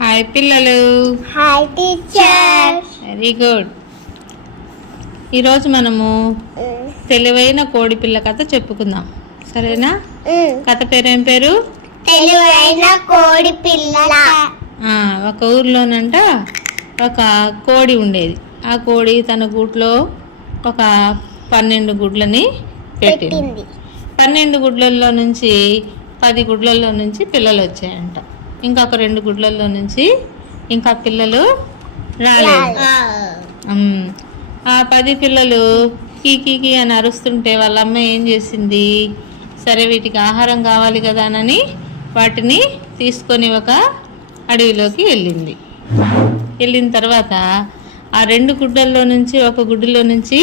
Hi పిల్లలు. Hi teacher very good ఈరోజు మనము తెలివైన కోడి పిల్ల కథ చెప్పుకుందాం. సరేనా? కథ పేరు ఏం పేరు? తెలివైన కోడి పిల్ల. ఒక ఊర్లోనంట ఒక కోడి ఉండేది. ఆ కోడి తన గూట్లో ఒక పన్నెండు గుడ్లని పెట్టింది. పెట్టింది. పన్నెండు గుడ్లల్లో నుంచి పది గుడ్లల్లో నుంచి పిల్లలు వచ్చాయంట ఇంకొక రెండు గుడ్లల్లో నుంచి ఇంకా పిల్లలు రాలేదు. ఆ. పది పిల్లలు కీకీకి అని అరుస్తుంటే వాళ్ళ అమ్మ ఏం చేసింది? సరే వీటికి ఆహారం కావాలి కదా అని వాటిని తీసుకొని ఒక అడవిలోకి వెళ్ళింది. వెళ్ళిన తర్వాత ఆ రెండు గుడ్డల్లో నుంచి ఒక గుడ్డులో నుంచి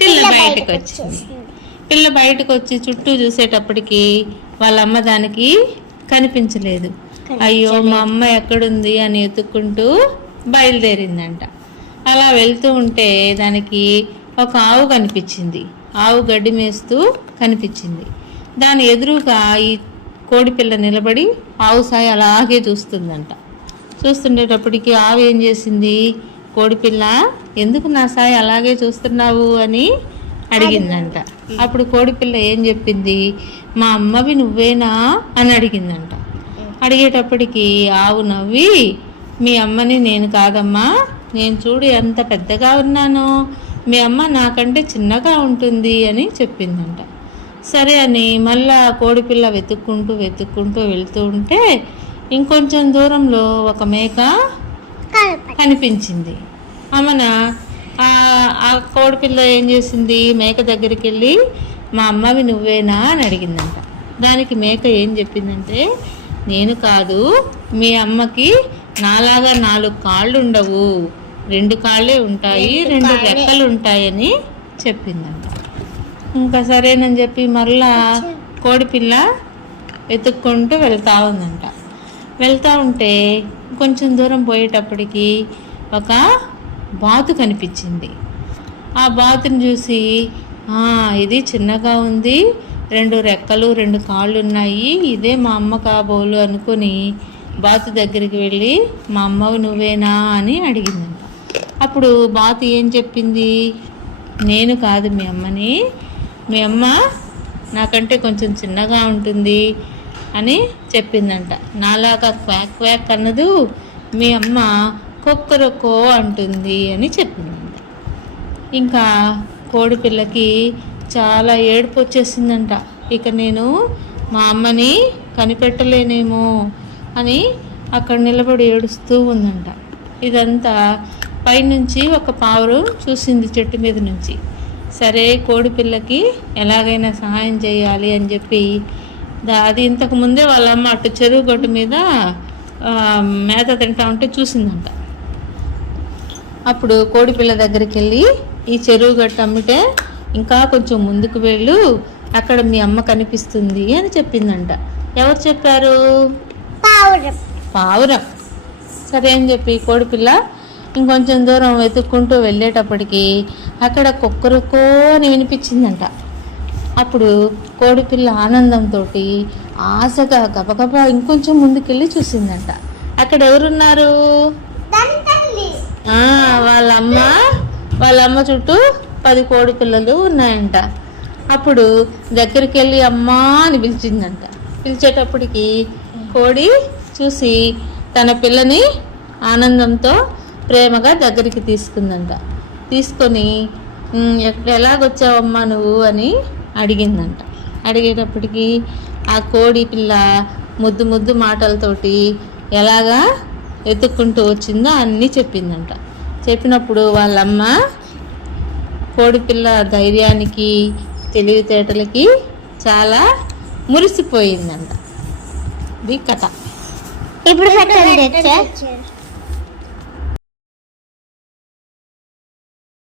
పిల్ల బయటకు వచ్చింది. పిల్ల బయటకు వచ్చి చుట్టూ చూసేటప్పటికి వాళ్ళ అమ్మ దానికి కనిపించలేదు. అయ్యో మా అమ్మ ఎక్కడుంది అని ఎత్తుక్కుంటూ బయలుదేరిందంట. అలా వెళ్తూ ఉంటే దానికి ఒక ఆవు కనిపించింది. ఆవు గడ్డి మేస్తూ కనిపించింది. దాని ఎదురుగా ఈ కోడి పిల్ల నిలబడి ఆవు సాయి అలాగే చూస్తుందంట. చూస్తుండేటప్పటికి ఆవు ఏం చేసింది? కోడిపిల్ల ఎందుకు నా సాయి అలాగే చూస్తున్నావు? అని అడిగిందంట. అప్పుడు కోడిపిల్ల ఏం చెప్పింది? మా అమ్మవి నువ్వేనా? అని అడిగిందంట. అడిగేటప్పటికి ఆవు నవ్వి మీ అమ్మని నేను కాదమ్మా నేను చూడు ఎంత పెద్దగా ఉన్నానో మీ అమ్మ నాకంటే చిన్నగా ఉంటుంది అని చెప్పిందంట. సరే అని మళ్ళా కోడిపిల్ల వెతుక్కుంటూ వెతుక్కుంటూ వెళ్తూ ఉంటే ఇంకొంచెం దూరంలో ఒక మేక కనిపించింది. అమ్మన ఆ ఆ కోడిపిల్ల ఏం చేసింది? మేక దగ్గరికి వెళ్ళి మా అమ్మవి నువ్వేనా అని అడిగిందంట. దానికి మేక ఏం చెప్పిందంటే నేను కాదు మీ అమ్మకి నాలాగా నాలుగు కాళ్ళు ఉండవు రెండు కాళ్ళే ఉంటాయి రెండు రెక్కలు ఉంటాయని చెప్పిందంట. ఇంకా సరేనని చెప్పి మరలా కోడిపిల్ల వెతుక్కుంటూ వెళ్తా ఉందంట. వెళ్తా ఉంటే కొంచెం దూరం పోయేటప్పటికి ఒక బాతు కనిపించింది. ఆ బాతుని చూసి "ఆ, ఇది చిన్నగా ఉంది. రెండు రెక్కలు రెండు కాళ్ళు ఉన్నాయి ఇదే మా అమ్మ కాబోలు అనుకుని బాతు దగ్గరికి వెళ్ళి మా అమ్మవి నువ్వేనా? అని అడిగిందంట. అప్పుడు బాతు ఏం చెప్పింది? నేను కాదు మీ అమ్మని. మీ అమ్మ నాకంటే కొంచెం చిన్నగా ఉంటుంది అని చెప్పిందంట. నాలాగా క్వాక్ క్వాక్ అన్నదు మీ అమ్మ కుక్కరొక్కో అంటుంది అని చెప్పిందంట. ఇంకా కోడి పిల్లకి చాలా ఏడుపు వచ్చేసిందంట. ఇక నేను మా అమ్మని కనిపెట్టలేనేమో అని అక్కడ నిలబడి ఏడుస్తూ ఉందంట. ఇదంతా పైనుంచి ఒక పావురు చూసింది చెట్టు మీద నుంచి. సరే కోడి పిల్లకి ఎలాగైనా సహాయం చేయాలి అని చెప్పి దా- అది ఇంతకు ముందే వాళ్ళ అమ్మ అటు చెరువు గట్టు మీద మేత తింటా ఉంటే చూసిందంట. అప్పుడు కోడి పిల్ల దగ్గరికి వెళ్ళి ఈ చెరువు గట్టు అమ్మితే ఇంకా కొంచెం ముందుకు వెళ్ళు అక్కడ మీ అమ్మ కనిపిస్తుంది అని చెప్పిందంట. ఎవరు చెప్పారు? పావురం. పావురం. సరే అని చెప్పి కోడిపిల్ల ఇంకొంచెం దూరం వెతుక్కుంటూ వెళ్ళేటప్పటికి అక్కడ కుక్కరుకో అని వినిపించిందంట. అప్పుడు కోడిపిల్ల ఆనందంతో ఆశగా గబగబా ఇంకొంచెం ముందుకెళ్ళి చూసిందంట. అక్కడ ఎవరున్నారు? వాళ్ళ అమ్మ వాళ్ళ అమ్మ చుట్టూ పది కోడి పిల్లలు ఉన్నాయంట. అప్పుడు దగ్గరికి వెళ్ళి అమ్మా అని పిలిచిందంట. పిలిచేటప్పటికి కోడి చూసి తన పిల్లని ఆనందంతో ప్రేమగా దగ్గరికి తీసుకుందంట. తీసుకొని ఎక్కడ ఎలాగొచ్చావమ్మా నువ్వు? అని అడిగిందంట. అడిగేటప్పటికి ఆ కోడి పిల్ల ముద్దు ముద్దు మాటలతోటి ఎలాగా ఎత్తుక్కుంటూ వచ్చిందో అన్నీ చెప్పిందంట. చెప్పినప్పుడు వాళ్ళమ్మ కోడిపిల్ల ధైర్యానికి తెలివితేటలకి చాలా మురిసిపోయిందంట. ఇది కథ. ఇప్పుడు